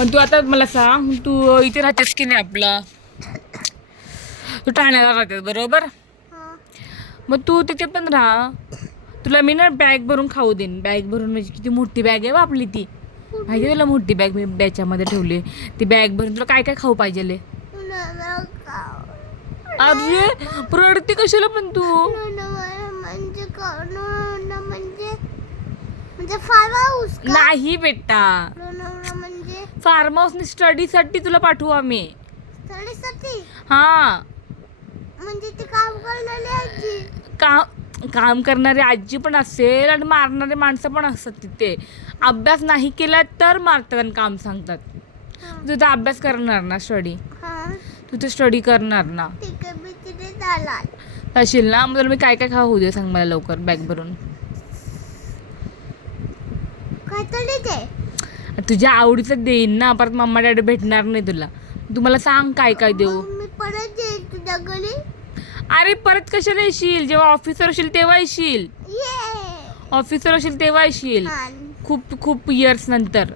पण तू आता मला सांग, तू इथे राहतेस की नाही आपला, तू ठाण्याला राहतेस बरोबर. हा. मग तू तिथे पण राहा. तुला मी ना बॅग भरून खाऊ देईन. बॅग भरून म्हणजे किती मोठी बॅग आहे बा आपली ती. माहिती आहे तुला मोठी बॅग मी त्याच्यामध्ये ठेवली. ती बॅग भरून तुला काय काय खाऊ पाहिजे. अरे रडते कशाला पण तू. म्हणजे फार्म हाऊस नाही बेटा, म्हणजे फार्म हाऊस स्टडीसाठी तुला पाठवू आम्ही. स्टडीसाठी हा, म्हणजे ते काम करणारी आजी. काम करणारी आजी पण असेल आणि मारणारे माणसं पण असतात तिथे. अभ्यास नाही केला तर मारतात आणि काम सांगतात. तू तर अभ्यास करणार ना, स्टडी तू तर स्टडी करणार ना. ठीक आहे, मी तिथे जाणार. असेल ना, मग तुला मी काय काय खाऊ दे सांग मला लवकर बॅग भरून. काय तरी ते तुझ्या आवडीचं देईन ना, परत मम्मा डॅडी भेटणार नाही तुला. तू मला सांग काय काय देऊ. मी परत येईल तुझ्या घरी. अरे परत कशाला येशील, जेव्हा ऑफिसर असेल तेव्हा येशील. ऑफिसर असेल तेव्हा येशील, खूप खूप इयर्स नंतर.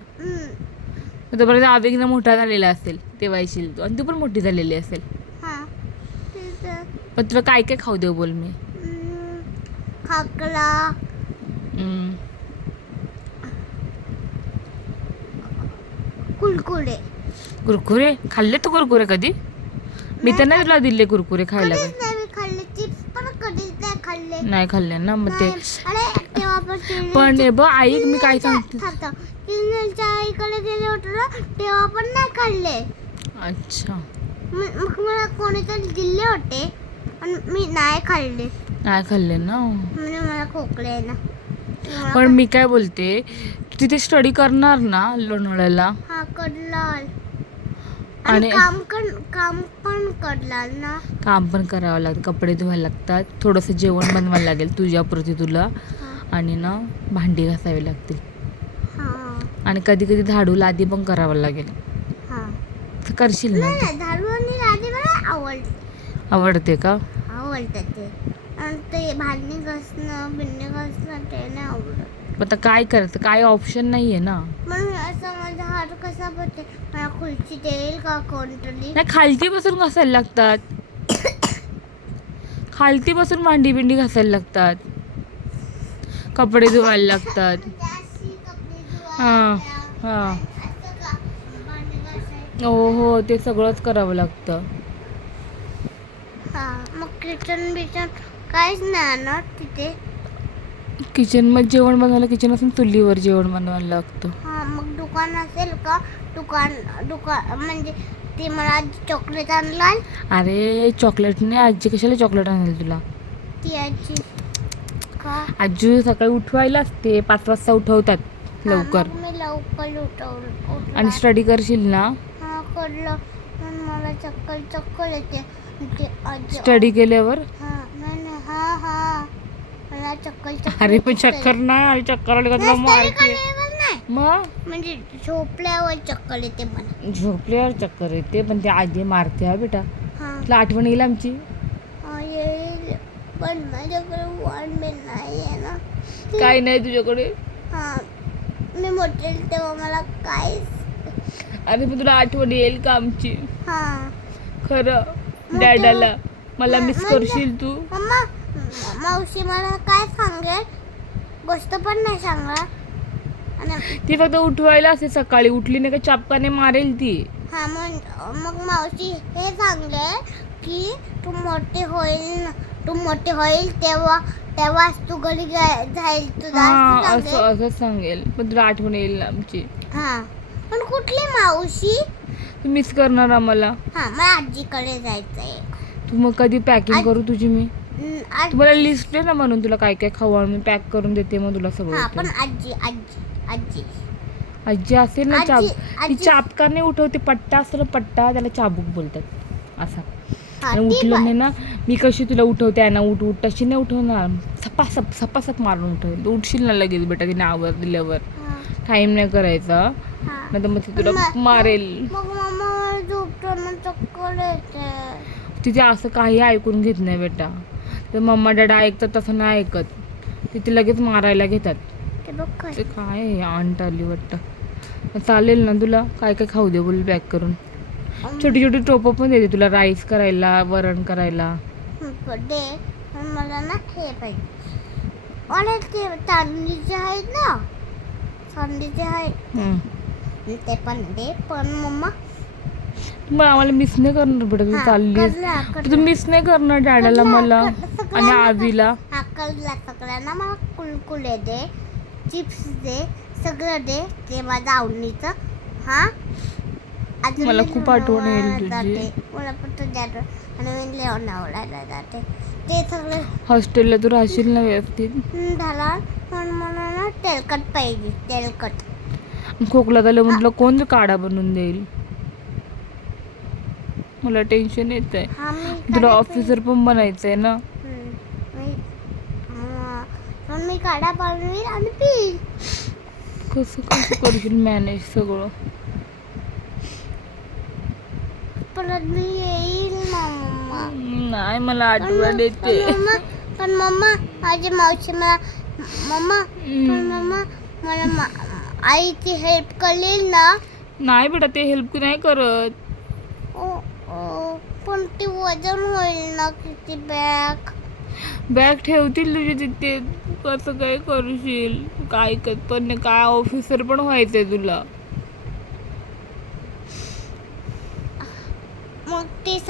तोपर्यंत आवेग ना मोठा झालेला असेल तेव्हा येशील तू, आणि तू पण मोठी झालेली असेल. पण तुला काय काय खाऊ देऊ बोल मी. खाकरा, कुरकुरे. कुरकुरे खाल्ले तू कुरकुरे कधी? मी तर नाही तुला दिले कुरकुरे खायला. कधीच नाही मी खाल्ले. चिप्स पण कधीच नाही खाल्ले. नाही खाल्ले ना मग ते. अरे तेव्हा पण बघ आई, मी काय सांगते, किरणच्या आईकडे गेले होते ना, तेव्हा पण नाही खाल्ले. अच्छा, मग मला कोणीतरी दिले होते पण मी नाही खाल्ले. नाही खाल्ले ना, म्हणजे मला खोकले आहे ना. पण मी काय बोलते, तू तिथे स्टडी करणार ना लोणावळ्याला. हा करणार. आणि काम पण करणार ना. काम पण करावं लागतं, कपडे धुवायला लागतात, थोडंसं जेवण बनवायला लागेल तुझ्यापुरती तुला, आणि ना भांडी घासावी लागतील, आणि कधी कधी झाडू लादी पण करावं लागेल. करशील ना? झाडू आणि लादी मला आवडते का? आवडतं ते. आणि ते भांडी घासणं बिंडी घासणं ते नाही आवडत. आता काय करायचं, काय ऑप्शन नाही आहे ना. मग असं माझा हात कसा पडते, मला खुर्ची देईल का कोणतरी? नाही, खालती बसून घासायला लागतात. खालती बसून भांडी बिंडी घासायला लागतात, कपडे धुवायला लागतात. हां हां, हो ते सगळंच करावं लागतं. मग किचन बिचन काहीच नाही ना तिथे. किचन मध्ये जेवण बनवायला किचन असून चुलीवर जेवण बनवायला लागतं. मग दुकान असेल का? दुकान म्हणजे ती मला चॉकलेट आणलाय. अरे चॉकलेटने आजी कशाला चॉकलेट आणेल तुला? ती आजी का? आजी सकाळी उठवायला असते, 5 वाजता उठवतात लवकर. मी लवकर उठवलं आणि स्टडी करशील ना. करलं पण मला चक्कर येते. स्टडी केल्यावर मला चक्कर. अरे पण चक्कर नाही, चक्कर आली का तुला मारते. मग म्हणजे झोपल्यावर चक्कर येते मला. झोपल्यावर चक्कर येते, पण ते आजी मारते हा बेटा. तुला आठवण येईल आमची? येईल, पण माझ्याकडे वन बिन नाही आहे ना. काय नाही तुझ्याकडे? मी मोठे तेव्हा मला काय. अरे पण तुला आठवण येईल का आमची? खरं डॅडाला मला मिस करशील तू? मम्मा मावशी मला काय सांगेल, गोष्ट पण नाही सांगणार. ती फक्त उठवायला असते, सकाळी उठली नाही का चापकाने मारेल ती. मग मावशी हे सांगले की तू मोठे होईल तेव्हाच तू घरी जाईल तुझा. असं सांगेल, पण तुला आठवण येईल आमची. पण कुठली मावशी? तू मिस करणार आम्हाला. मला आजीकडे जायचंय. तू मग कधी पॅकिंग करू तुझी मी? तुम्हाला लिस्ट दे ना, म्हणून तुला काय काय खाऊ मी पॅक करून देते मग तुला सगळं. पण आजी असेल ना, ती चापकाने उठवते. पट्टा असतो ना, पट्टा, त्याला चाबूक बोलतात असा. आणि उठलं नाही ना, मी कशी तुला उठवते आहे ना, उठ तशी नाही उठवणार, सपासप मारून उठवेल. तू उठशील ना लगेच बेटा, तिने आवाज दिल्यावर. टाइम नाही करायचा, नाही तर मग तुला मारेल. तिथे असं काही ऐकून घेत नाही बेटा. तर मम्मा डॅडा ऐकतात तसं नाही ऐकत, तिथे लगेच मारायला घेतात. ते काय अंट आली वाटतं. चालेल ना तुला? काय काय खाऊ दे बोल पॅक करून. छोटी छोटी टोपं पण देते तुला, राईस करायला, वरण करायला. दे, पण मला ना हे पाहिजे. आणि ते चांदीचे आहेत ना, चांदीचे आहेत ते पण दे. पण मम्मा मग आम्हाला मिस नाही करणार बेटा, तू चाललीस तू मिस नाही करणार डॅडाला, मला आणि आजीला. हा कळला सगळ्यांना. मला कुलकुले दे, चिप्स दे, सगळं दे ते माझ्या आवडीचं. हा अजून मला मी खूप आठवण येईल लोणावळ्याला तुझी. जाते. मला पण तुझ्या आठवण. आणि मी लोणावळ्याला जाते. ते सगळं हॉस्टेलला तू राहशील ना व्यवस्थित? झाला. पण मला ना तेलकट पाहिजे, तेलकट. खोकला झालं म्हटलं कोण काढा बनवून देईल? मला टेन्शन येत आहे. हा मी तुला काढा ऑफिसर पण बनायचंय ना. मी काढा बनवील आणि पील. कसं कसं करशील मॅनेज सगळं? परत मी येईल ना मम्मा. नाही, मला आठवण येते. पण मम्मा माझी मावशी मला पण मम्मा मला आईची हेल्प करेल ना? नाही बेटा, ते हेल्प नाही करत. पण ती वजन होईल ना किती बॅग ठेवतील तुझे तिथे. कसं काय करशील? काय ऐकत पण नाही. काय ऑफिसर पण व्हायचंय तुला? मग ती